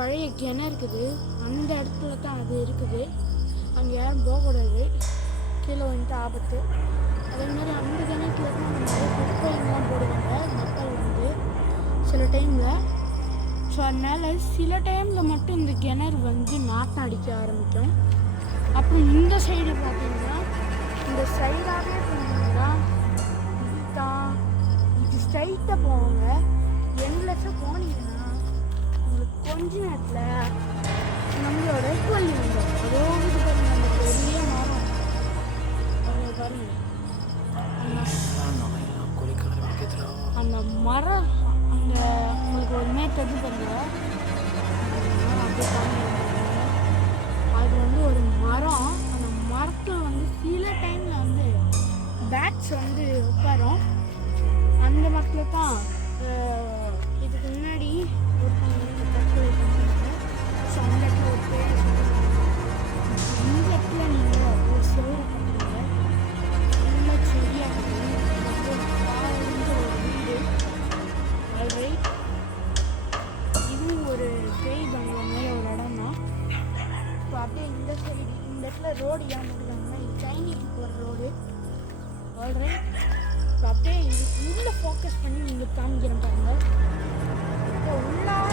பழைய கிணறு இருக்குது, அந்த இடத்துல தான் அது இருக்குது. அங்கே யாரும் போகக்கூடாது, கீழே வந்துட்டு ஆபத்து. அதே மாதிரி அந்த கிணத்துல தான் நிறைய குப்பைங்கெலாம் போடுவாங்க மக்கள் வந்து சில டைமில். ஸோ அதனால் சில டைமில் மட்டும் இந்த கிணறு வந்து நாட்டம் அடிக்க ஆரம்பிக்கும். அப்புறம் இந்த சைடு பார்த்தீங்கன்னா, இந்த சைடாகவே போனீங்கன்னா இதுதான், இது ஸ்ட்ரைட்டாக போவாங்க. எண்ட்லெஸ்ஸாக போனீங்கன்னா உங்களுக்கு கொஞ்ச நேரத்தில் நம்மளோட கொல்லி வந்துடும். அதோ இது பாருங்க, அந்த பெரிய மரம் அவங்க பாருங்க, அந்த மரம் அங்கே உங்களுக்கு ஒரு மேட்டது பாருங்க, அப்படியே பாருங்க. அது வந்து ஒரு மரம். அந்த மரத்தில் வந்து சில டைமில் வந்து பேட்ஸ் வந்து உட்காரும். அந்த மரத்தில் தான் இதுக்கு முன்னாடி ஒருத்தவங்க தற்கொலை பண்ணுறாங்க. ஸோ அந்த இடத்துல ஒரு பேர் இந்த இடத்துல நீங்கள் ஒரு செவரை பண்ணுறீங்க, நல்ல செடியாக ஒரு பாலஞ்ச ஒரு வீடு. ஆல்ரைட், இதுவும் ஒரு பேய் பங்களா மேலே ஒரு இடம் தான். ஸோ அப்படியே இந்த சைடு இந்த இடத்துல ரோடு ஏன் போட்டுருக்காங்கன்னா இது சைனீஸ் போகிற ரோடு. ஆல்ரைட், இப்போ அப்படியே இதுக்கு உள்ளே ஃபோக்கஸ் பண்ணி நீங்கள் காமிக்கிறேன் பாருங்க. இப்போ உள்ளார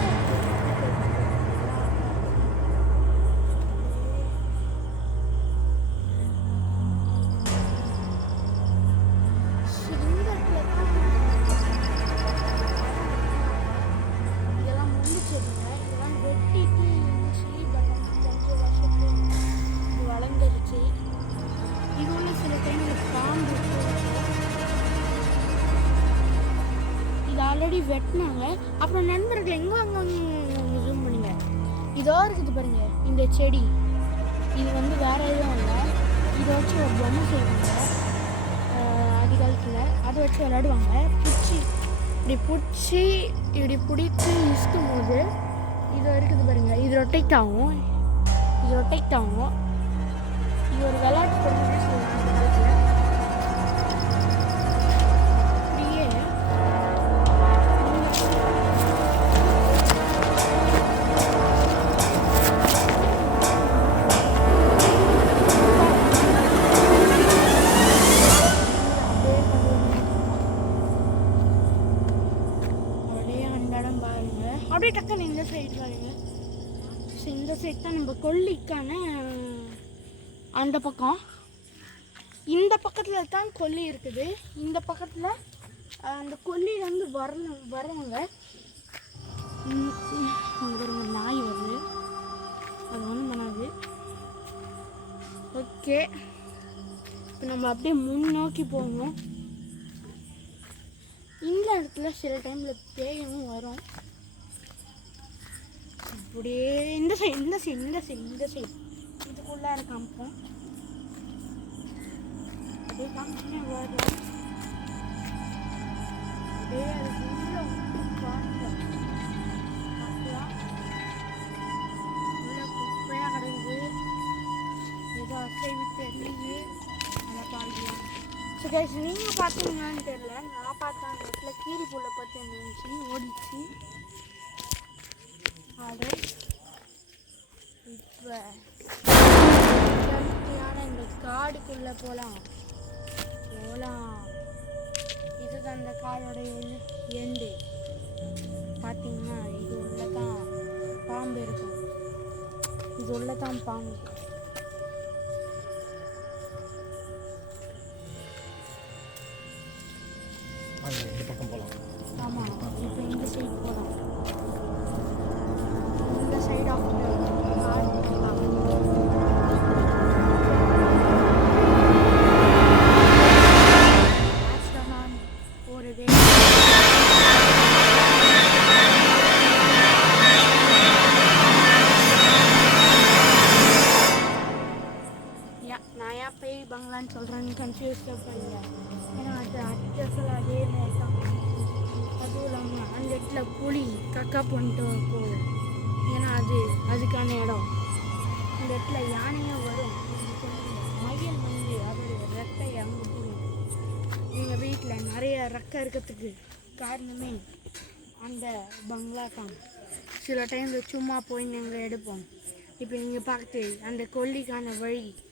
இதெல்லாம் முடிச்சிருங்க. இதெல்லாம் வெட்டிட்டு இருந்துச்சு, பட் கொஞ்சம் வருஷத்துக்கு வளர்ந்துருச்சு. இது ஒன்று சில டைமில் பாம்பு இது ஆல்ரெடி வெட்டினாங்க. அப்புறம் நண்பர்கள் எங்கே அங்கே ஜூம் பண்ணுங்க, இதோ இருக்குது பாருங்க இந்த செடி. இது வந்து வேற எதுவும் இல்லை, இதை வச்சு ஒரு பொம்மை செய்வாங்க அதிகாலத்தில். அதை வச்சு விளையாடுவாங்க. இப்படி பிடிச்சி இஷ்டும் போது இது இருக்குது பாருங்க, இது ரொட்டேட் ஆகும். இது ஒரு விளையாட்டு பொருள்னு சொல்லலாம் அந்த காலத்தில். அப்படியே அன்றாடம் பாருங்க. அப்படியே டக்குன்னு இந்த சைடு பாருங்க. இந்த சைடு தான் நம்ம கொல்லிக்கான அந்த பக்கம். இந்த பக்கத்தில் தான் கொல்லி இருக்குது. இந்த பக்கத்தில் அந்த கொல்லியிலேருந்து வரவங்க ஒரு நாய் வருது, அது ஒன்றும் பண்ணாது. ஓகே, இப்போ நம்ம அப்படியே முன்னோக்கி போகணும். இந்த இடத்துல சில டைமில் பேயும் வரும். அப்படியே இந்த சைடு இதுக்குள்ளார காமிப்போம். அப்படியே காமிச்சுனே வரும். அப்படியே அதுக்கு உள்ள பார்க்கலாம், உள்ள குப்பையாக கிடக்குது, ஏதோ அசைவு தெரியுது, அதை பார்க்கலாம். ஸோ கைஸ், நீங்கள் பார்த்தீங்களான்னு தெரியல, நான் பார்த்தேன். அந்த இடத்துல கீரி புல்லை பார்த்து இருந்துச்சு, ஓடிச்சு. இப்போ இந்த காடுக்குள்ளே போகலாம். இதுதான் அந்த காடோடைய எண்டு. பார்த்தீங்கன்னா இது உள்ள தான் பாம்பு இருக்கும். இது உள்ள தான் பாம்பு. ஆமாம், இப்போ இந்த சைடு போகலாம். இந்த சைடு ஆஃப் காடு போகலாம். போகிறதே நான் ஏன் பேய் பங்களான்னு சொல்கிறேன்னு கன்ஃபியூஸ்டாக போயிங்க. ஏன்னா அது அட்ரஸில் அதே மாதிரி தான். அதுவும் இல்லாமல் அந்த இடத்துல புலி கக்கா பண்ணிட்டு போகும். ஏன்னா அதுக்கான இடம். இந்த இடத்துல யானையும் வரும். மயில் வந்து அதோடைய ரெக்கை அங்கே போடும். எங்கள் வீட்டில் நிறைய ரெக்கை இருக்கிறதுக்கு காரணமே அந்த பங்களா தான். சில டைமில் சும்மா போய் நாங்கள் எடுப்போம். இப்போ நீங்கள் பார்த்து அந்த கொல்லிக்கான வழி